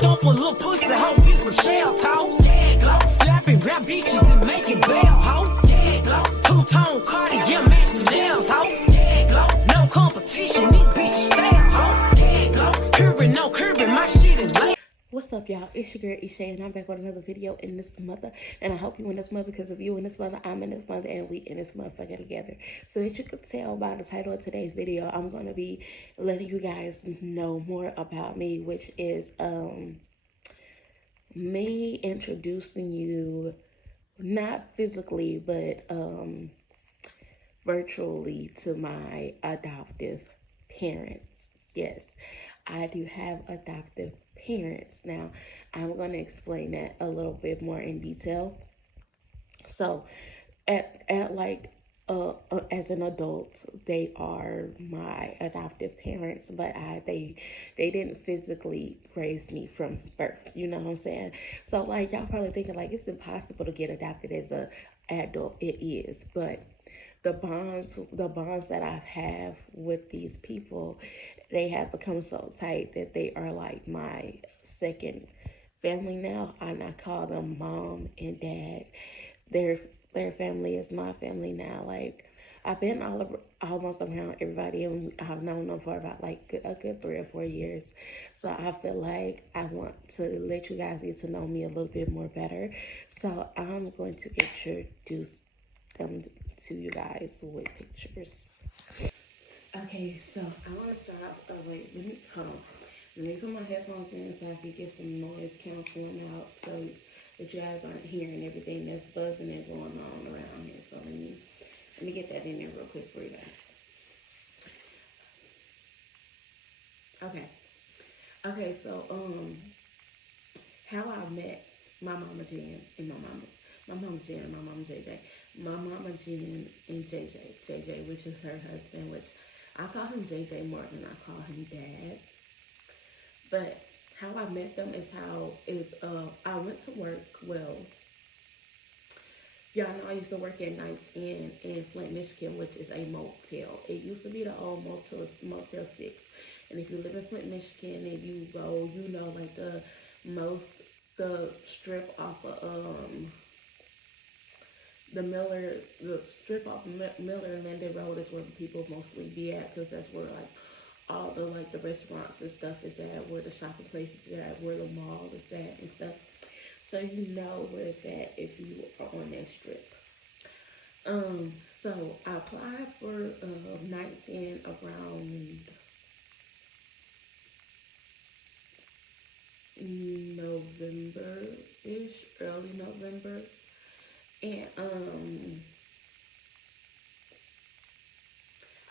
Thump a little pussy, hoe, get some shell toss. Slapping rap bitches and making bail, hoe. Two-tone Cartier, match the nails, hoe. No competition, these bitches fail, hoe. Curbing, no curbing, my shit is late. What's up, y'all? It's your girl Isha, and I'm back with another video in this mother. And I hope you in this mother, because if you in this mother, I'm in this mother, and we in this motherfucker together. So as you could tell by the title of today's video, I'm gonna be letting you guys know more about me, which is me introducing you, not physically, but virtually, to my adoptive parents. Yes, I do have adoptive parents. Now, I'm going to explain that a little bit more in detail. So, at like as an adult, they are my adoptive parents, but they didn't physically raise me from birth. You know what I'm saying? So like y'all probably thinking like it's impossible to get adopted as a adult. It is, but the bonds that I have with these people, they have become so tight that they are like my second family now, and I call them mom and dad. Their family is my family now. Like, I've been almost around everybody, and I've known them for about like a good 3 or 4 years. So I feel like I want to let you guys get to know me a little bit more better. So I'm going to introduce them to you guys with pictures. Okay, so I want to start off. Wait, hold on. Let me put my headphones in so I can get some noise canceling out, so that you guys aren't hearing everything that's buzzing and going on around here. So let me get that in there real quick for you guys. Okay, so how I met my mama Jen and my mama Jen and my mama JJ. My mama Jen and JJ, which is her husband, which I call him JJ more than I call him dad. But how I met them is I went to work. Well, y'all know I used to work at Nights Inn in Flint, Michigan, which is a motel. It used to be the old Motel 6. And if you live in Flint, Michigan, and you go, you know, like the strip off of the strip off Miller and Linden Road is where the people mostly be at, because that's where like all the like the restaurants and stuff is at, where the shopping places is at, where the mall is at and stuff. So you know where it's at if you are on that strip. So I applied for Nights In around November-ish, early November. And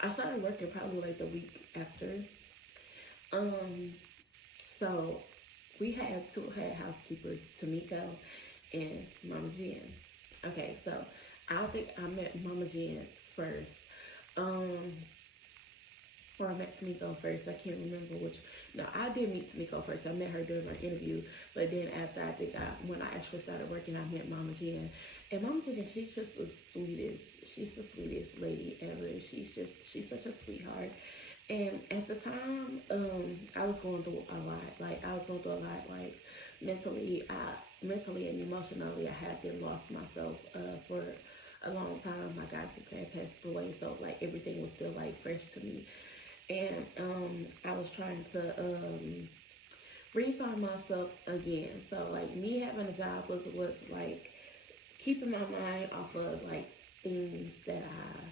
I started working probably like the week after. So we had housekeepers, Tamiko and Mama Jen. Okay, so I think I met Mama Jen first. Or I met Tamiko first. I can't remember which. No, I did meet Tamiko first. I met her during my interview. But then after when I actually started working, I met Mama Jen. And Mama Jen, she's just the sweetest. She's the sweetest lady ever. She's such a sweetheart. And at the time, I was going through a lot. Like, I was going through a lot, like, mentally and emotionally. I had been lost myself for a long time. My god's dad passed away, so, like, everything was still, like, fresh to me. And I was trying to refine myself again. So, like, me having a job was like, keeping my mind off of, like, things that I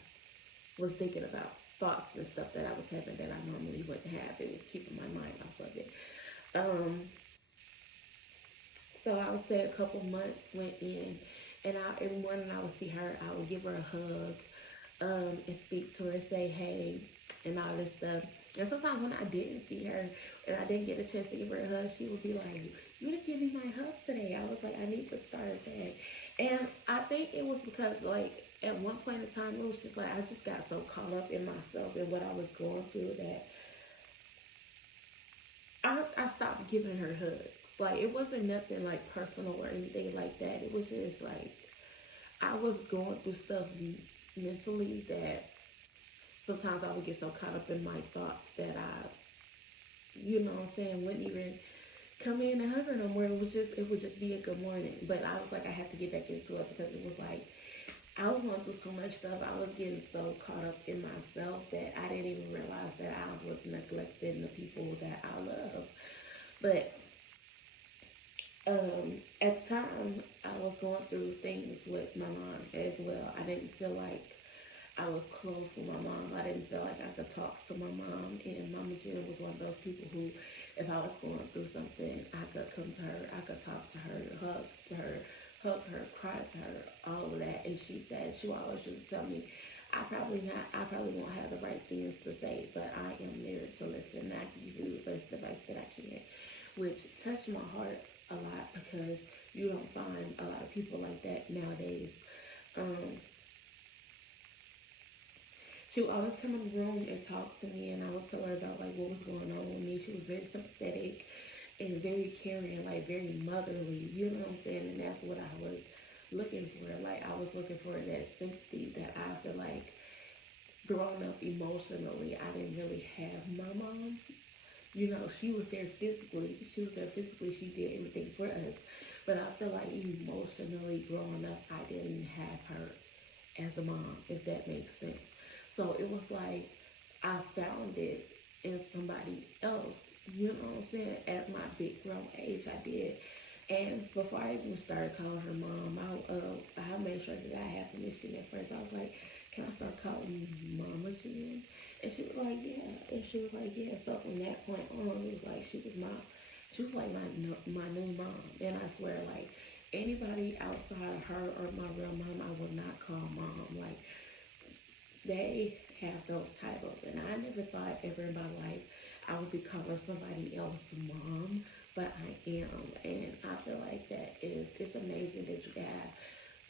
was thinking about. Thoughts and stuff that I was having that I normally wouldn't have. It was keeping my mind off of it. So I would say a couple months went in, and every morning I would see her, I would give her a hug, and speak to her, say hey, and all this stuff. And sometimes when I didn't see her and I didn't get a chance to give her a hug, she would be like, "You didn't give me my hug today." I was like, "I need to start that." And I think it was because, like, at one point in time, it was just like I just got so caught up in myself and what I was going through that I stopped giving her hugs. Like, it wasn't nothing like personal or anything like that. It was just like I was going through stuff mentally that sometimes I would get so caught up in my thoughts that I, you know what I'm saying, wouldn't even come in and hug her no more. It would just be a good morning. But I was like, I had to get back into it because it was like I was going through so much stuff. I was getting so caught up in myself that I didn't even realize that I was neglecting the people that I love. But at the time, I was going through things with my mom as well. I didn't feel like I was close with my mom. I didn't feel like I could talk to my mom. And Mama Jen was one of those people who, if I was going through something, I could come to her, I could talk to her, hug her, cry to her, all of that. And she said, she always used to tell me, I probably won't have the right things to say, but I am there to listen. And I can give you the best advice that I can, which touched my heart a lot because you don't find a lot of people like that nowadays. Um, she would always come in the room and talk to me, and I would tell her about like what was going on with me. She was very sympathetic and very caring, like very motherly. You know what I'm saying? And that's what I was looking for. Like I was looking for that sympathy that I feel like growing up emotionally, I didn't really have my mom. You know, she was there physically. She was there physically. She did everything for us. But I feel like emotionally growing up, I didn't have her as a mom, if that makes sense. So it was like I found it in somebody else. You know what I'm saying? At my big grown age, I did. And before I even started calling her mom, I made sure that I had permission at first. I was like, "Can I start calling you Mama Jen?" And she was like, "Yeah." And she was like, "Yeah." So from that point on, it was like she was like my new mom. And I swear, like anybody outside of her or my real mom, I would not call mom. Like they have those titles, and I never thought ever in my life I would be calling somebody else mom, but I am, and I feel like that is it's amazing that you have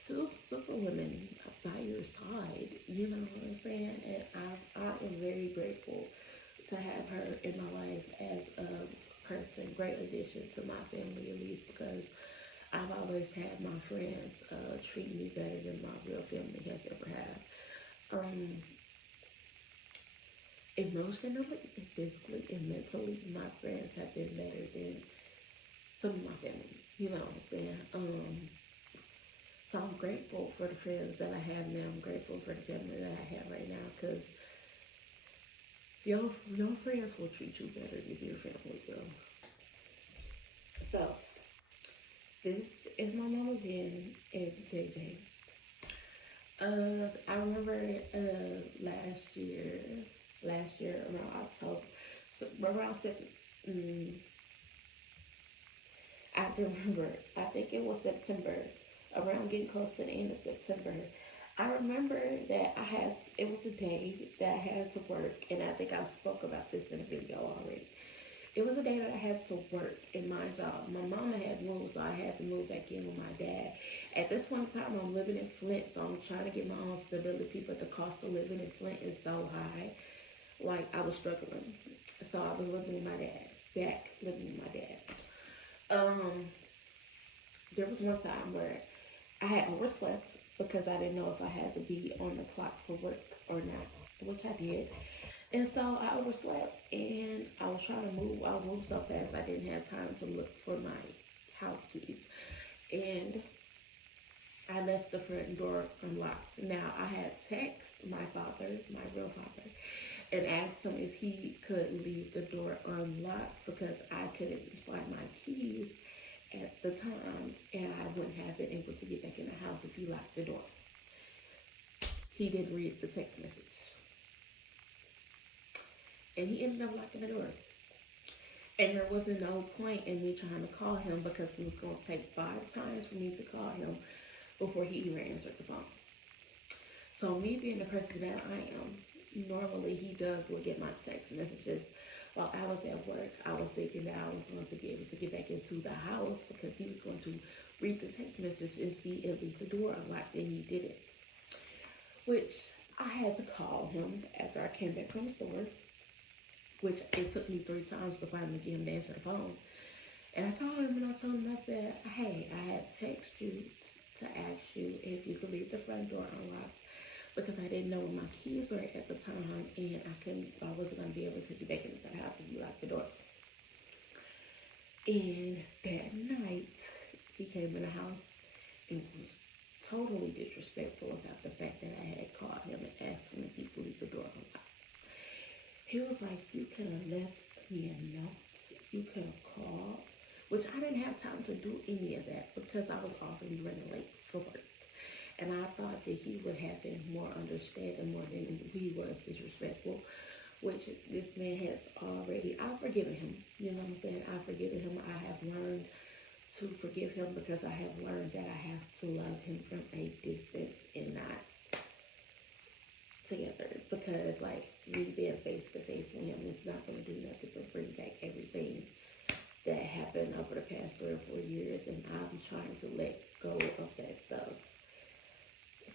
two super women by your side. You know what I'm saying? And I am very grateful to have her in my life as a person, great addition to my family at least because I've always had my friends treat me better than my real family has ever had. Um, Emotionally and physically and mentally, my friends have been better than some of my family. You know what I'm saying? So I'm grateful for the friends that I have now. I'm grateful for the family that I have right now because your friends will treat you better than your family will. So this is my mama Jen and JJ. I remember last year around October, so around I have to remember. I think it was September, around getting close to the end of September. I remember that it was a day that I had to work, and I think I spoke about this in a video already. It was a day that I had to work in my job. My mama had moved, so I had to move back in with my dad. At this point in time, I'm living in Flint, so I'm trying to get my own stability, but the cost of living in Flint is so high. Like, I was struggling. So I was living with my dad, back living with my dad. Um, there was one time where I had overslept because I didn't know if I had to be on the clock for work or not, which I did. And so I overslept and I was trying to move. I moved so fast I didn't have time to look for my house keys. And I left the front door unlocked. Now I had texted my father, my real father, and asked him if he could leave the door unlocked because I couldn't find my keys at the time and I wouldn't have been able to get back in the house if he locked the door. He didn't read the text message. And he ended up locking the door. And there wasn't no point in me trying to call him because it was going to take 5 times for me to call him before he even answered the phone. So me being the person that I am, normally he does look at my text messages. While I was at work, I was thinking that I was going to be able to get back into the house because he was going to read the text message and see and leave the door unlocked, and he didn't. Which I had to call him after I came back from the store, which it took me 3 times to finally get him to answer the phone. And I called him and I told him, I said, "Hey, I had texted you to ask you if you could leave the front door unlocked because I didn't know where my keys were at the time and I wasn't going to be able to get back into the house if you locked the door." And that night, he came in the house and was totally disrespectful about the fact that I had called him and asked him if he could leave the door unlocked. He was like, "You could have left me a note. You could have called," which I didn't have time to do any of that because I was already running late for work. And I thought that he would have been more understanding more than he was disrespectful, which this man has already, I've forgiven him. You know what I'm saying? I've forgiven him. I have learned to forgive him because I have learned that I have to love him from a distance and not together. Because, like, me being face to face with him is not going to do nothing but bring back everything that happened over the past 3 or 4 years. And I'm trying to let go of that stuff.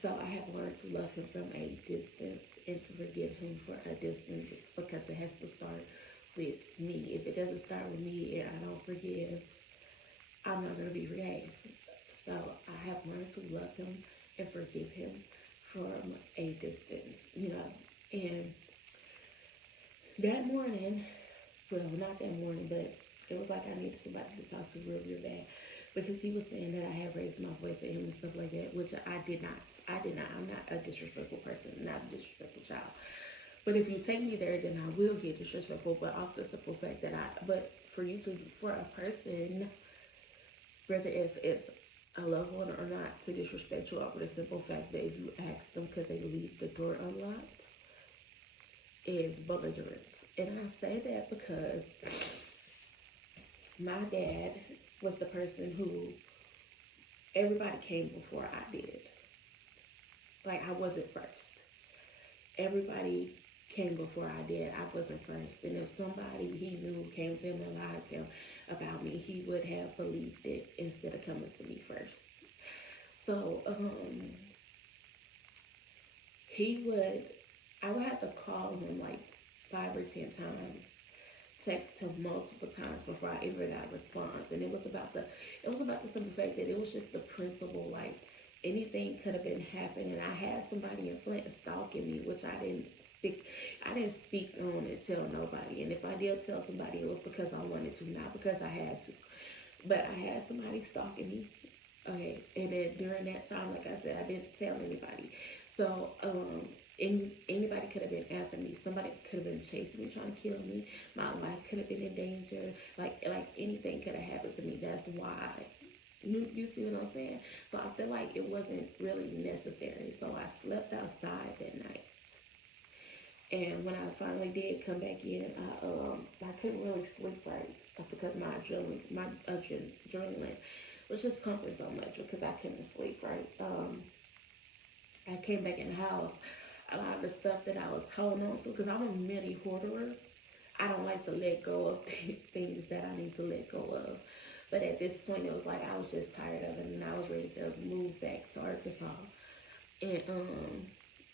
So I have learned to love him from a distance and to forgive him for a distance. It's because it has to start with me. If it doesn't start with me and I don't forgive, I'm not going to be forgave. So I have learned to love him and forgive him from a distance, you know. And that morning, well, not that morning, but it was like I needed somebody to talk to real, real bad. Because he was saying that I had raised my voice at him and stuff like that, which I did not. I did not. I'm not a disrespectful person, not a disrespectful child. But if you take me there, then I will get disrespectful. But off the simple fact that but for you to, for a person, whether it's a loved one or not, to disrespect you over the simple fact that if you ask them could they leave the door unlocked, is belligerent. And I say that because my dad was the person who everybody came before I did. Like, I wasn't first. Everybody came before I did. I wasn't first. And if somebody he knew came to him and lied to him about me, he would have believed it instead of coming to me first. So, I would have to call him like 5 or 10 times, text him multiple times before I ever got a response. And it was about the simple fact that it was just the principle, like anything could have been happening. I had somebody in Flint stalking me, which I didn't speak on and tell nobody. And if I did tell somebody, it was because I wanted to, not because I had to. But I had somebody stalking me. Okay, and then during that time, like I said, I didn't tell anybody. So, anybody could have been after me. Somebody could have been chasing me, trying to kill me. My life could have been in danger. Like anything could have happened to me. That's why. You see what I'm saying? So I feel like it wasn't really necessary. So I slept outside that night. And when I finally did come back in, I couldn't really sleep right because my adrenaline was just pumping so much because I couldn't sleep right. I came back in the house. A lot of the stuff that I was holding on to, because I'm a mini hoarder. I don't like to let go of things that I need to let go of. But at this point, it was like I was just tired of it, and I was ready to move back to Arkansas. And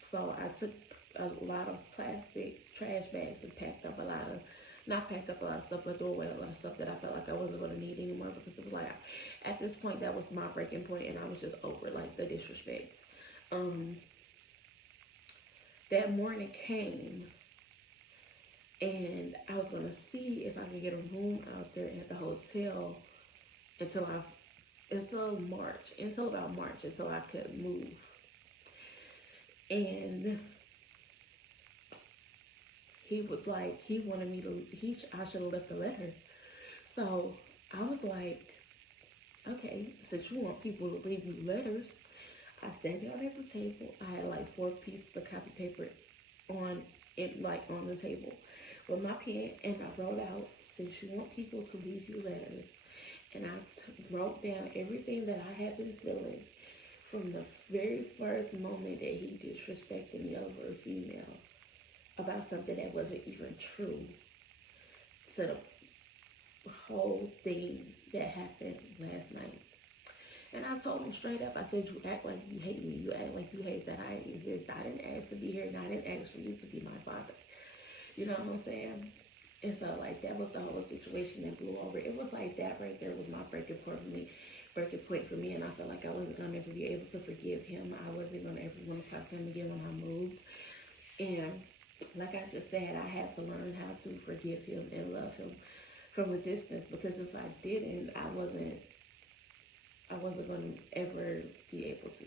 so I took a lot of plastic trash bags and not packed up a lot of stuff, but threw away a lot of stuff that I felt like I wasn't going to need anymore, because it was like, at this point, that was my breaking point, and I was just over, like, the disrespect. That morning came, and I was going to see if I could get a room out there at the hotel until about March, until I could move. And he was like, he wanted me to, I should have left a letter. So I was like, okay, since you want people to leave you letters, I sat down at the table. I had like 4 pieces of copy paper on the table with my pen, and I wrote out, since you want people to leave you letters, and I wrote down everything that I had been feeling from the very first moment that he disrespected me over a female, about something that wasn't even true, to the whole thing that happened last night. And I told him straight up, I said, you act like you hate me. You act like you hate that I exist. I didn't ask to be here, and I didn't ask for you to be my father. You know what I'm saying? And so, like, that was the whole situation that blew over. It was like that right there was my breaking point for me, and I felt like I wasn't going to ever be able to forgive him. I wasn't going to ever want to talk to him again when I moved. And like I just said, I had to learn how to forgive him and love him from a distance, because if I didn't, I wasn't going to ever be able to.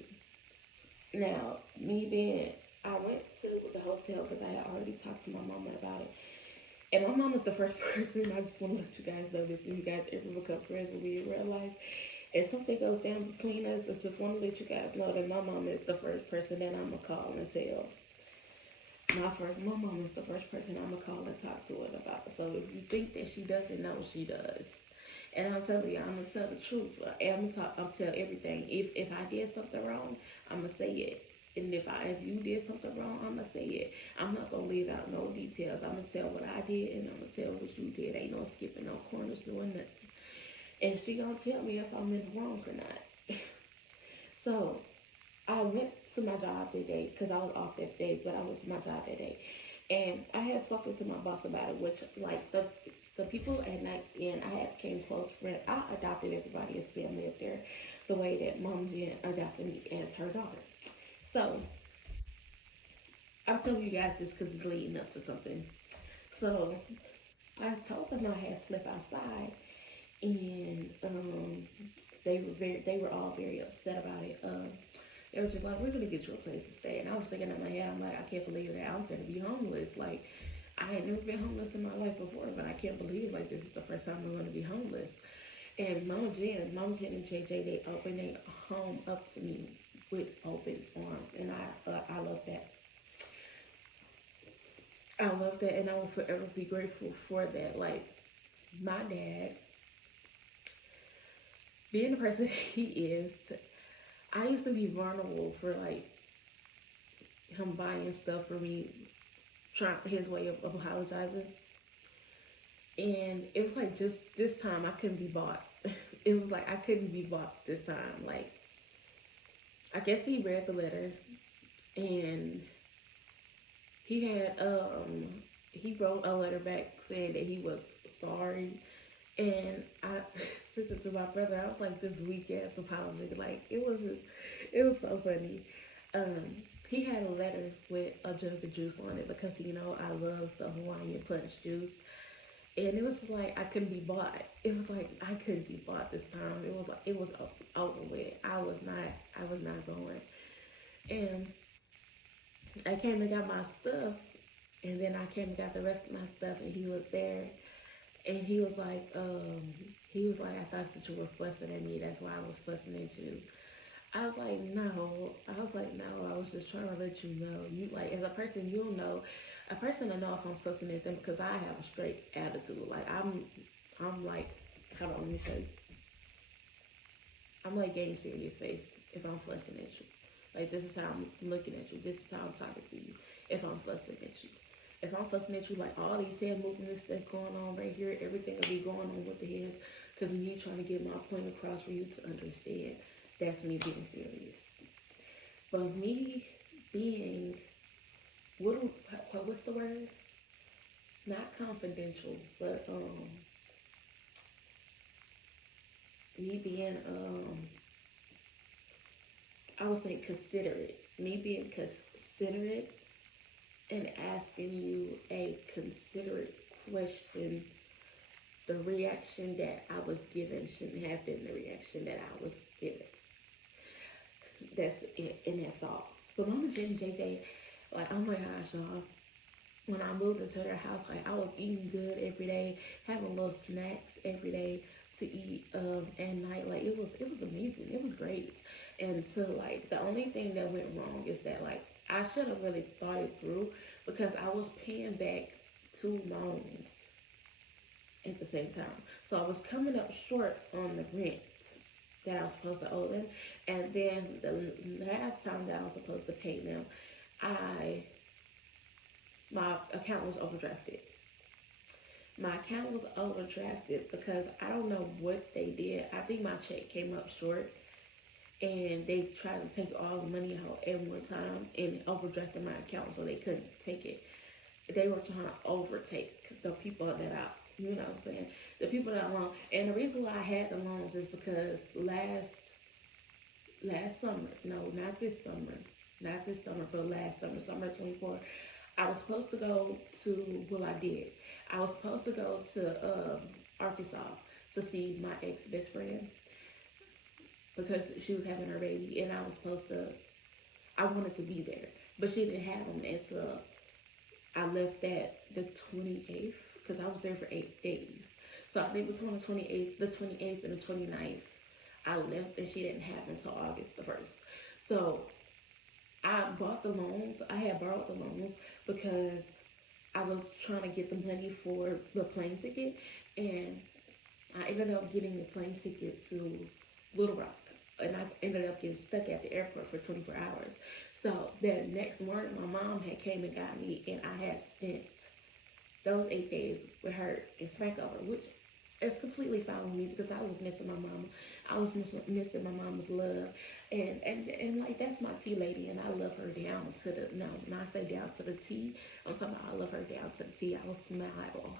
Now, me being, I went to the hotel because I had already talked to my mama about it. And my mom is the first person, I just want to let you guys know this, if you guys ever become friends with me in real life, if something goes down between us, I just want to let you guys know that my mom is the first person that I'm going to call and tell. My mom is the first person I'm going to call and talk to it about. So if you think that she doesn't know, she does. And I'm telling you, I'm gonna tell the truth. I'm tell everything. If I did something wrong, I'm gonna say it. And if you did something wrong, I'm gonna say it. I'm not gonna leave out no details. I'm gonna tell what I did, and I'm gonna tell what you did. Ain't no skipping no corners, doing nothing. And she gonna tell me if I'm in the wrong or not. So I went to my job that day because I was off that day, but I went to my job that day, and I had spoken to my boss about it, which like the people at Nights Inn, I had became close friend. I adopted everybody as family up there, the way that Mom Jen adopted me as her daughter. So I'm telling you guys this because it's leading up to something. So I told them I had slept outside, and they were all very upset about it. They were just like, we're gonna get you a place to stay. And I was thinking in my head, I'm like, I can't believe that I'm gonna be homeless. Like, I had never been homeless in my life before, but I can't believe like this is the first time I'm gonna be homeless. And Mama Jen and JJ, they opened their home up to me with open arms, and I love that. I love that, and I will forever be grateful for that. Like, my dad, being the person he is, I used to be vulnerable for like him buying stuff for me, trying his way of apologizing. And it was like just this time I couldn't be bought. It was like I couldn't be bought this time. Like, I guess he read the letter, and he had he wrote a letter back saying that he was sorry, and I sent it to my brother. I was like, this weak ass apology. Like, it was so funny. He had a letter with a jug of juice on it because I loves the Hawaiian punch juice. And it was just like I couldn't be bought. It was like I couldn't be bought this time. It was like it was over with. I was not going. And I came and got my stuff, and then I came and got the rest of my stuff, and he was there, and he was like, I thought that you were fussing at me. That's why I was fussing at you. I was like, no. I was like, no. I was just trying to let you know. You like, as a person, you'll know. A person will know if I'm fussing at them because I have a straight attitude. Like, I'm like, hold on, let me show you. I'm like game serious face if I'm fussing at you. Like, this is how I'm looking at you. This is how I'm talking to you. If I'm fussing at you. If I'm fussing at you, like all these head movements that's going on right here, everything will be going on with the heads because me trying to get my point across for you to understand. That's me being serious. But me being, what's the word? Not confidential, but me being I would say considerate. Me being considerate and asking you a considerate question, the reaction that I was given shouldn't have been the reaction that I was given. That's it, and that's all. But Mama Jen and JJ, like, oh my gosh, y'all. When I moved into their house, like, I was eating good every day, having little snacks every day to eat at night. Like, it was amazing. It was great. And so, like, the only thing that went wrong is that, like, I should have really thought it through because I was paying back two loans at the same time. So I was coming up short on the rent that I was supposed to owe them. And then the last time that I was supposed to pay them, I my account was overdrafted. My account was overdrafted because I don't know what they did. I think my check came up short and they tried to take all the money out at one time and overdrafted my account so they couldn't take it. They were trying to overtake the people that what I'm saying, the people that I loan. And the reason why I had the loans is because last summer, no, not this summer, but last summer, summer 24, I was supposed to go to, well, I did. I was supposed to go to Arkansas to see my ex best friend because she was having her baby, and I was supposed to. I wanted to be there, but she didn't have him until I left that the 28th because I was there for 8 days. So I think between the 28th and the 29th, I left and she didn't have until August the 1st. So I bought the loans. I had borrowed the loans because I was trying to get the money for the plane ticket, and I ended up getting the plane ticket to Little Rock, and I ended up getting stuck at the airport for 24 hours. So the next morning, my mom had came and got me, and I had spent those 8 days with her in Smackover, which is completely fine with me because I was missing my mama. I was missing my mama's love, and like that's my tea lady, and I love her down to the no. When I say down to the T, I'm talking about I love her down to the T. I will smile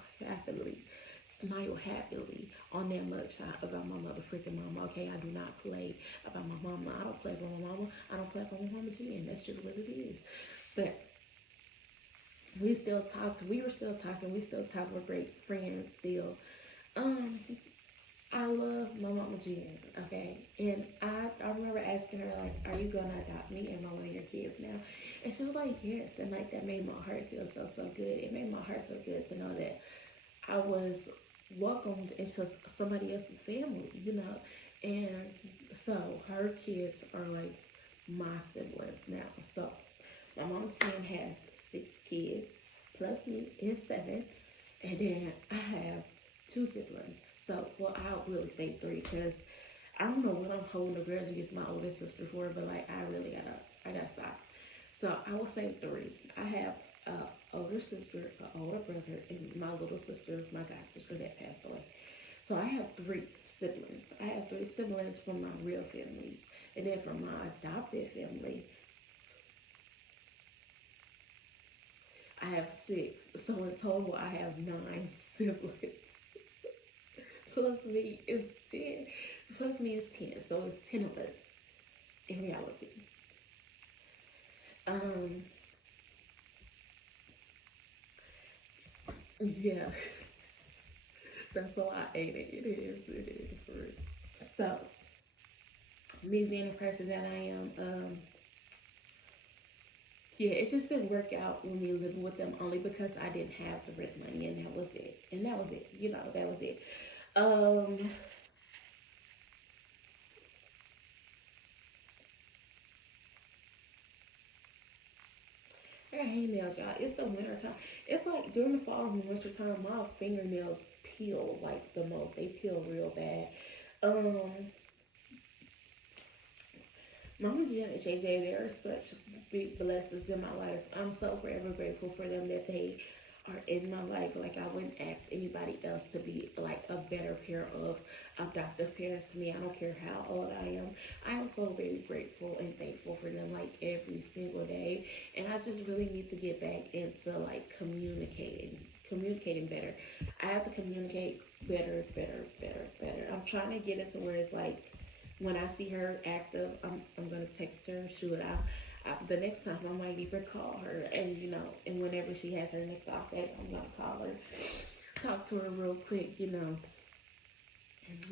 happily on that mugshot about my mother freaking mama. Okay, I do not play about my mama. I don't play about my mama. I don't play about my mama G, and that's just what it is. But we still talked. We were still talking. We still talk. We're great friends still. Um, I love my mama Jen, okay? And I remember asking her, like, are you gonna adopt me and my one of your kids now? And she was like, yes. And like that made my heart feel so, so good. It made my heart feel good to know that I was welcomed into somebody else's family, you know? And so her kids are like my siblings now. So my mom Jen has 6 kids, plus me is 7. And then I have 2 siblings. So, well, I'll really say 3 because I don't know what I'm holding a grudge against my older sister for, but like I gotta stop. So I will say 3. I have an older sister, an older brother, and my little sister, my god sister that passed away. So I have 3 siblings. I have 3 siblings from my real families, and then from my adopted family, I have 6. So in total, I have 9 siblings. Plus me is 10. Plus me is 10. So it's 10 of us in reality. Um, yeah. That's a lot, ain't it? It is for real. So, me being the person that I am, yeah, it just didn't work out with me living with them only because I didn't have the rent money, and that was it. And that was it. You know, that was it. Um, I got hangnails, y'all. It's the winter time. It's like during the fall and the winter time, my fingernails peel like the most. They peel real bad. Um, Mama Jen and JJ, they are such big blessings in my life. I'm so forever grateful for them that they are in my life. Like I wouldn't ask anybody else to be like a better pair of adoptive parents to me. I don't care how old I am. I am so very grateful and thankful for them like every single day. And I just really need to get back into like communicating better. I have to communicate better. I'm trying to get it to where it's like when I see her active, I'm gonna text her, shoot out. The next time I might even call her, and you know, and whenever she has her next off day, I'm gonna call her, talk to her real quick, you know,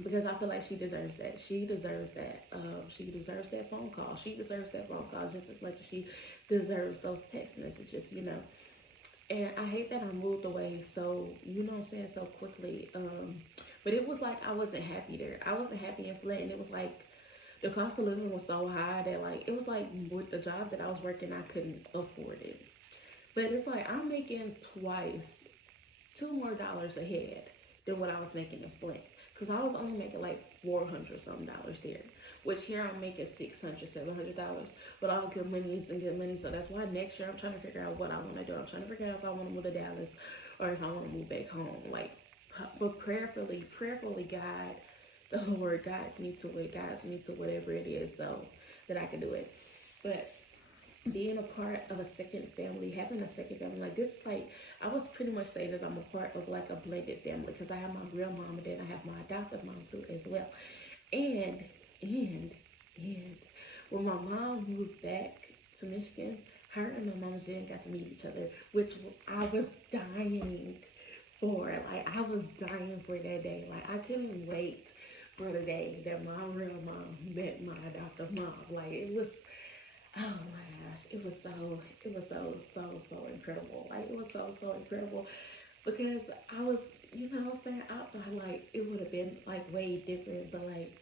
because I feel like she deserves that. She deserves that. She deserves that phone call. She deserves that phone call just as much as she deserves those text messages, you know. And I hate that I moved away so, you know what I'm saying, so quickly. But it was like I wasn't happy there. I wasn't happy in Flint, and it was like the cost of living was so high that like it was like with the job that I was working, I couldn't afford it. But it's like I'm making twice, $2 more a head than what I was making in Flint. Cause I was only making like $400 something there, which here I'm making $600, $700. But all good money is and good money, so that's why next year I'm trying to figure out what I want to do. I'm trying to figure out if I want to move to Dallas or if I want to move back home. Like, but prayerfully, God, the Lord guides me to it, guides me to whatever it is, so that I can do it. But being a part of a second family, having a second family, like this, like I was pretty much saying that I'm a part of like a blended family because I have my real mom and then I have my adoptive mom too as well. And and when my mom moved back to Michigan, her and my mama Jen got to meet each other, which I was dying for. Like, I was dying for that day. Like, I couldn't wait for the day that my real mom met my adoptive mom. Like, it was, oh my gosh, it was so incredible. Like, it was so incredible because I was, what I'm saying, I thought like it would have been like way different, but like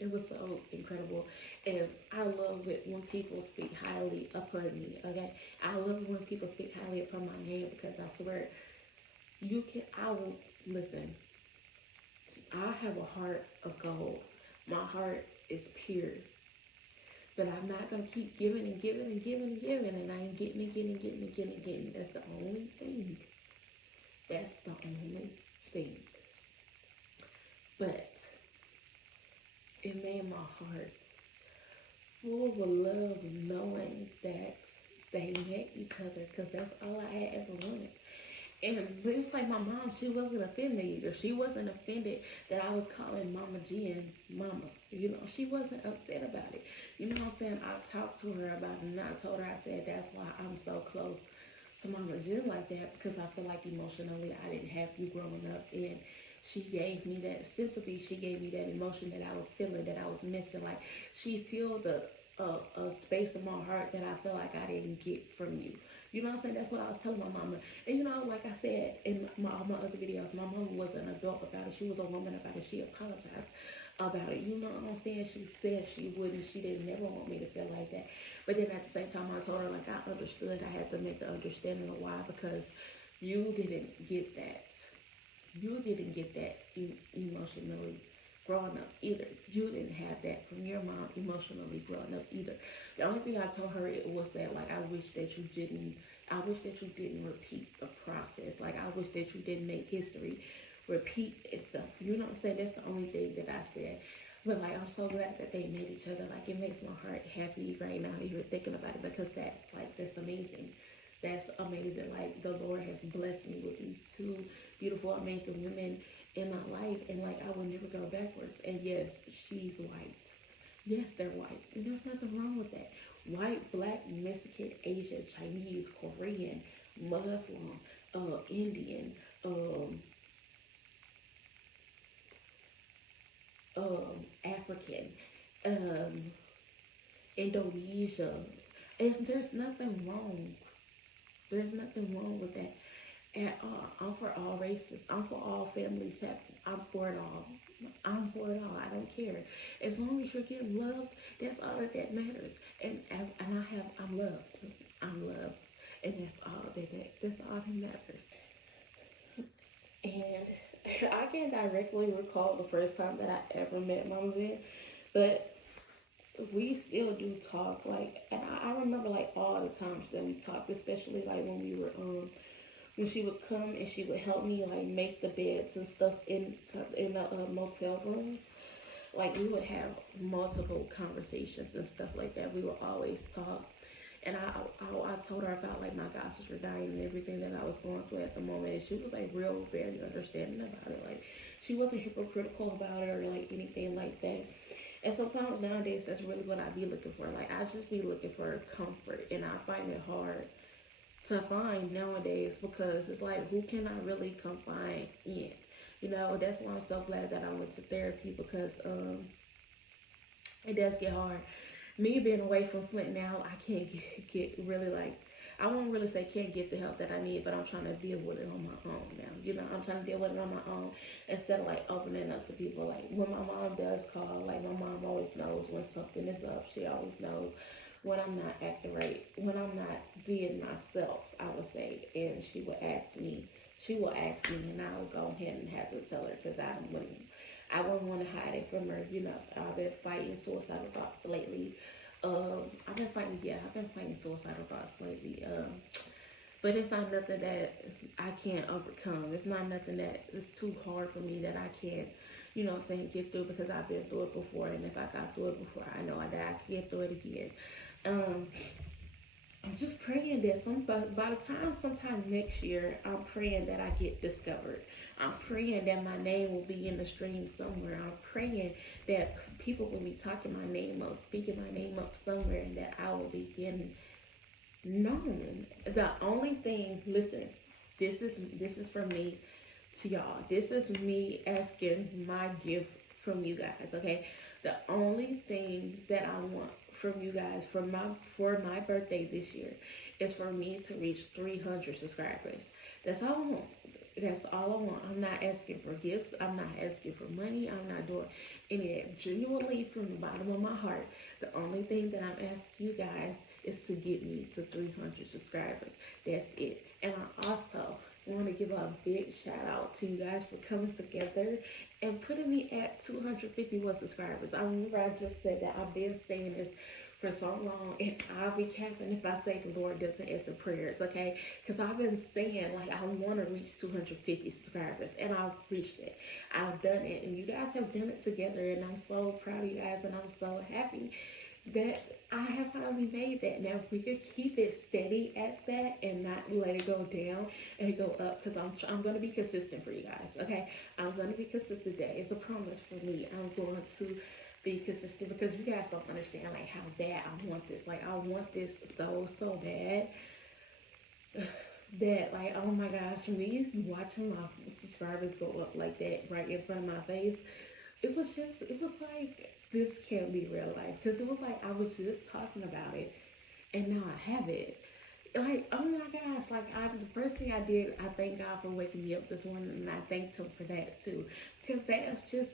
it was so incredible. And I love it when people speak highly upon me. Okay, I love it when people speak highly upon my name because I swear I will listen. I have a heart of gold. My heart is pure. But I'm not gonna keep giving and giving and giving and giving, and I ain't getting and getting and getting and getting and getting. That's the only thing. That's the only thing. But it made my heart full of love, knowing that they met each other, because that's all I had ever wanted. And it's like my mom, she wasn't offended either. She wasn't offended that I was calling Mama Jen Mama. She wasn't upset about it. You know what I'm saying? I talked to her about it, and I told her, I said, that's why I'm so close to Mama Jen like that, because I feel like emotionally I didn't have you growing up. And she gave me that sympathy. She gave me that emotion that I was feeling, that I was missing. Like, she filled a space in my heart that I feel like I didn't get from you. You know what I'm saying? That's what I was telling my mama. And like I said in all my other videos, my mama was an adult about it. She was a woman about it. She apologized about it. You know what I'm saying? She said she wouldn't. She didn't never want me to feel like that. But then at the same time, I told her, like, I understood. I had to make the understanding of why, because you didn't get that. You didn't get that emotionally growing up either. You didn't have that from your mom emotionally growing up either. The only thing I told her it was that, like, I wish that you didn't repeat the process. Like, I wish that you didn't make history repeat itself. You know what I'm saying? That's the only thing that I said. But like, I'm so glad that they met each other. Like, it makes my heart happy right now even thinking about it, because that's amazing. That's amazing. Like, the Lord has blessed me with these two beautiful, amazing women in my life, and like, I will never go backwards. And yes, she's white. Yes, they're white, and there's nothing wrong with that. White, black, Mexican, Asian, Chinese, Korean, Muslim, Indian, African, Indonesia. There's nothing wrong. There's nothing wrong with that at all. I'm for all races. I'm for all families happy. I'm for it all. I'm for it all. I don't care. As long as you're getting loved, that's all that matters. I'm loved. I'm loved, and that's all that matters. And I can't directly recall the first time that I ever met Mama Jen, but we still do talk. Like, and I remember like all the times that we talked, especially like when she would come and she would help me like make the beds and stuff in the motel rooms. Like, we would have multiple conversations and stuff like that. We would always talk. And I told her about like my god sister dying and everything that I was going through at the moment, and she was like very understanding about it. Like, she wasn't hypocritical about it or like anything like that. And sometimes nowadays that's really what I be looking for. Like, I just be looking for comfort, and I find it hard to find nowadays, because it's like, who can I really confide in? That's why I'm so glad that I went to therapy, because it does get hard. Me being away from Flint now, I can't get really like, I won't really say can't get the help that I need, but I'm trying to deal with it on my own now. I'm trying to deal with it on my own instead of like opening up to people. Like, when my mom does call, like, my mom always knows when something is up. She always knows when I'm not acting right, when I'm not being myself, I would say. And she will ask me, and I'll go ahead and have to tell her, because I wouldn't want to hide it from her. I've been fighting suicidal thoughts lately. I've been fighting suicidal thoughts lately. But it's not nothing that I can't overcome. It's not nothing that is too hard for me that I can't, get through, because I've been through it before. And if I got through it before, I know that I can get through it again. I'm just praying that by the time sometime next year, I'm praying that I get discovered. I'm praying that my name will be in the stream somewhere. I'm praying that people will be talking my name up, speaking my name up somewhere, and that I will be getting known. The only thing, listen, this is from me to y'all. This is me asking my gift from you guys, okay? The only thing that I want from you guys for my birthday this year is for me to reach 300 subscribers. That's all I want. That's all I want. I'm not asking for gifts. I'm not asking for money. I'm not doing any of that. Genuinely, from the bottom of my heart, the only thing that I'm asking you guys is to get me to 300 subscribers. That's it. And I also want to give a big shout out to you guys for coming together and putting me at 251 subscribers. I remember I just said that I've been saying this for so long, and I'll be capping if I say the Lord doesn't answer prayers, okay? Because I've been saying, like, I want to reach 250 subscribers, and I've reached it. I've done it, and you guys have done it together, and I'm so proud of you guys, and I'm so happy that I have finally made that. Now, if we could keep it steady at that and not let it go down and go up, because I'm going to be consistent for you guys, okay? I'm going to be consistent. That is a promise for me. I'm going to be consistent, because you guys don't understand, like, how bad I want this. Like, I want this so bad that, like, oh my gosh, me watching my subscribers go up like that right in front of my face, it was like, this can't be real life, because it was like I was just talking about it and now I have it. Like, oh my gosh, like, the first thing I did, I thank God for waking me up this morning, and I thanked him for that too, because that's just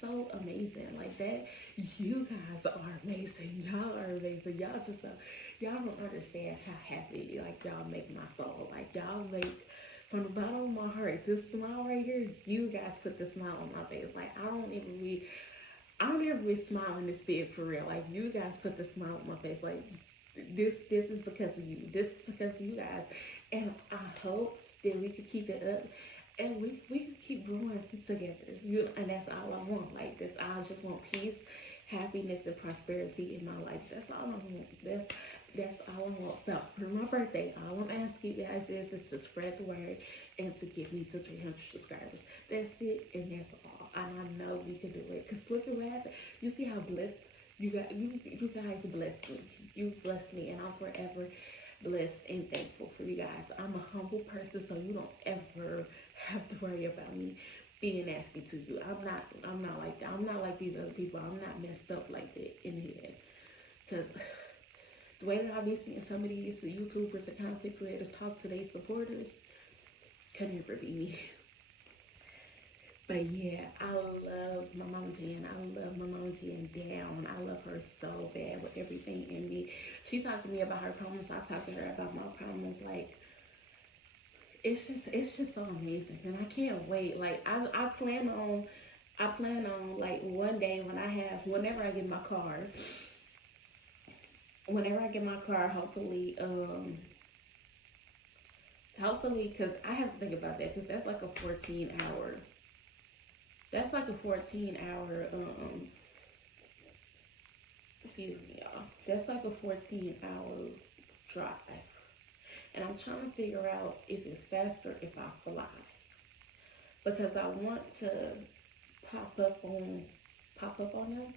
so amazing. Like, that, you guys are amazing. Y'all are amazing. Y'all don't understand how happy, like, y'all make my soul. Like, y'all make, from the bottom of my heart, this smile right here, you guys put the smile on my face. Like, I don't ever be smiling this big for real. Like, you guys put the smile on my face. Like, this is because of you. This is because of you guys. And I hope that we could keep it up, and we could keep growing together. And that's all I want. Like, I just want peace, happiness, and prosperity in my life. That's all I want. That's all I want. So, for my birthday, all I'm asking you guys is to spread the word and to get me to 300 subscribers. That's it, and that's all. And I know we can do it. Because look at what happened. You see how blessed you guys blessed me. You blessed me, and I'm forever blessed and thankful for you guys. I'm a humble person, so you don't ever have to worry about me being nasty to you. I'm not like that. I'm not like these other people. I'm not messed up like that in the head. Because the way that I be seeing some of these YouTubers and content creators talk to their supporters could never be me. But yeah, I love my mama Jen. I love my mama Jen down. I love her so bad with everything in me. She talked to me about her problems. I talked to her about my problems. Like, it's just so amazing, and I can't wait. Like, I plan on like one day whenever I get my car. Hopefully, because I have to think about that, because that's like a 14-hour. That's like a 14-hour, excuse me, y'all. That's like a 14-hour drive. And I'm trying to figure out if it's faster if I fly. Because I want to pop up on them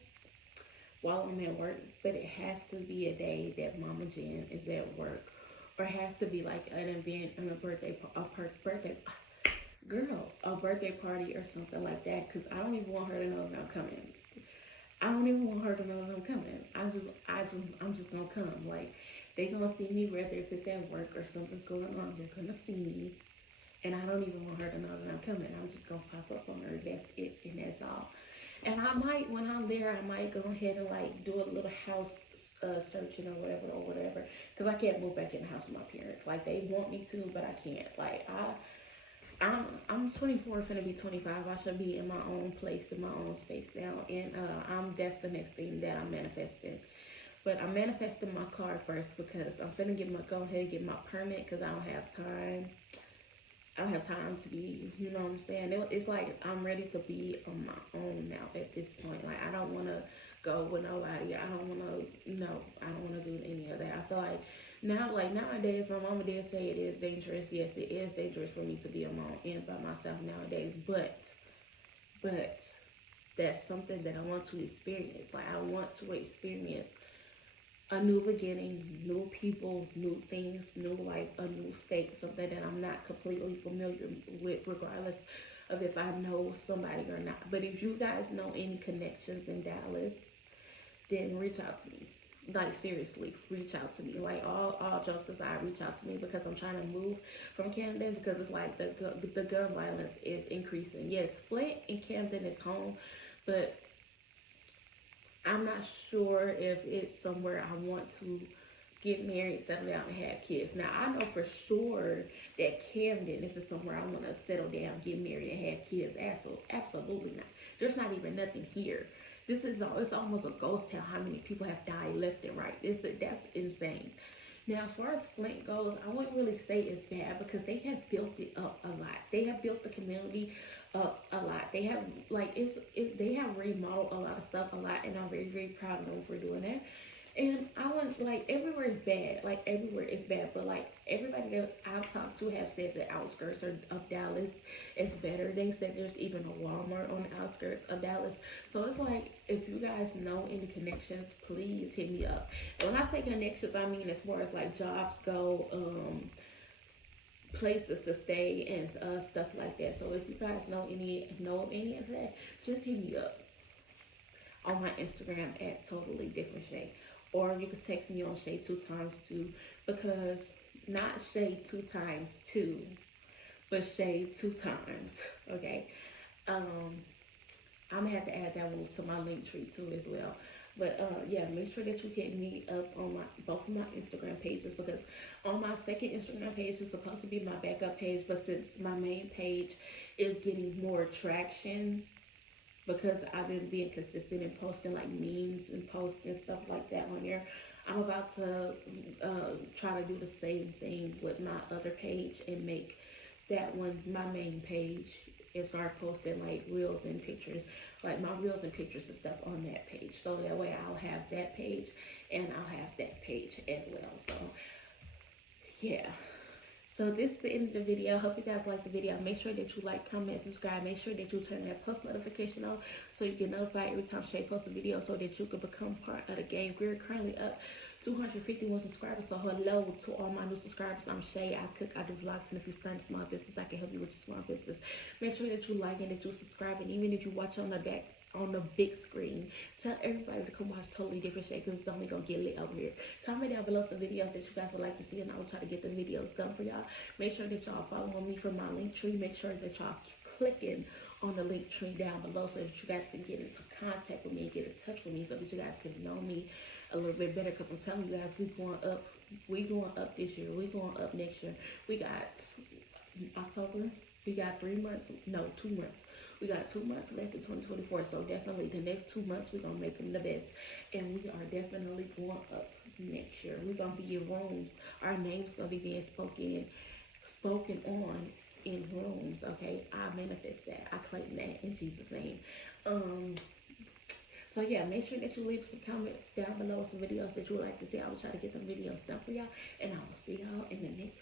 while I'm at work. But it has to be a day that Mama Jen is at work. Or it has to be like an event, a birthday party or something like that, because I don't even want her to know that I'm coming. I'm just gonna come. Like, they gonna see me, whether if it's at work or something's going on, they're gonna see me, and I don't even want her to know that I'm coming. I'm just gonna pop up on her. That's it, and that's all. And I might, when I'm there, I might go ahead and like do a little house searching or whatever, because I can't move back in the house with my parents. Like, they want me to, but I can't. Like, I'm 24, finna be 25. I should be in my own place, in my own space now, and that's the next thing that I'm manifesting. But I'm manifesting my car first, because I'm finna go ahead and get my permit, because I don't have time. I don't have time to be, you know what I'm saying? It's like I'm ready to be on my own now at this point. Like, I don't want to go with nobody. I don't want to do any of that. I feel like nowadays, my mama did say it is dangerous. Yes, it is dangerous for me to be alone and by myself nowadays. But that's something that I want to experience. Like, I want to experience a new beginning, new people, new things, new life, a new state, something that I'm not completely familiar with, regardless of if I know somebody or not. But if you guys know any connections in Dallas, then reach out to me. Like seriously, reach out to me. Like all jokes aside, reach out to me because I'm trying to move from Camden because it's like the gun violence is increasing. Yes, Flint and Camden is home, but I'm not sure if it's somewhere I want to get married, settle down, and have kids. Now I know for sure that Camden, this is somewhere I want to settle down, get married, and have kids. Absolutely not. There's not even nothing here. It's almost a ghost town. How many people have died left and right? That's insane. Now, as far as Flint goes, I wouldn't really say it's bad because they have built it up a lot. They have built the community up a lot. They have like they have remodeled a lot of stuff a lot, and I'm very very proud of them for doing that. And I want like everywhere is bad, like everywhere is bad, but like everybody that I've talked to have said the outskirts of Dallas is better. They said there's even a Walmart on the outskirts of Dallas. So it's like if you guys know any connections, please hit me up. And when I say connections, I mean as far as like jobs go, places to stay and stuff like that. So if you guys know of any of that, just hit me up on my Instagram at totally different Shay. Or you could text me on Shay 2 times 2 because not Shay 2 times 2, but Shay 2 times. Okay. I'm gonna have to add that one to my Linktree too as well. But yeah, make sure that you hit me up on my both of my Instagram pages because on my second Instagram page is supposed to be my backup page, but since my main page is getting more traction because I've been being consistent and posting like memes and posts and stuff like that on there. I'm about to try to do the same thing with my other page and make that one my main page and start posting like reels and pictures, like my reels and pictures and stuff on that page. So that way I'll have that page and I'll have that page as well. So yeah. So this is the end of the video. Hope you guys liked the video. Make sure that you like, comment, subscribe. Make sure that you turn that post notification on so you get notified every time Shay posts a video so that you can become part of the game. We're currently up 251 subscribers. So hello to all my new subscribers. I'm Shay. I cook, I do vlogs, and if you start a small business, I can help you with your small business. Make sure that you like and that you subscribe. And even if you watch on the big screen, tell everybody to come watch Totally Different Shay because it's only gonna get lit over here. Comment down below some videos that you guys would like to see and I will try to get the videos done for y'all. Make sure that y'all following me from my Linktree. Make sure that y'all clicking on the Linktree down below so that you guys can get into contact with me and get in touch with me so that you guys can know me a little bit better because I'm telling you guys we going up this year. We going up next year. We got October. We got 3 months. No, 2 months. We got 2 months left in 2024, so definitely the next 2 months we're gonna make them the best, and we are definitely going up next year. We're gonna be in rooms. Our names gonna be being spoken on in rooms. Okay, I manifest that. I claim that in Jesus' name. So yeah, make sure that you leave some comments down below, some videos that you would like to see. I will try to get them videos done for y'all, and I will see y'all in the next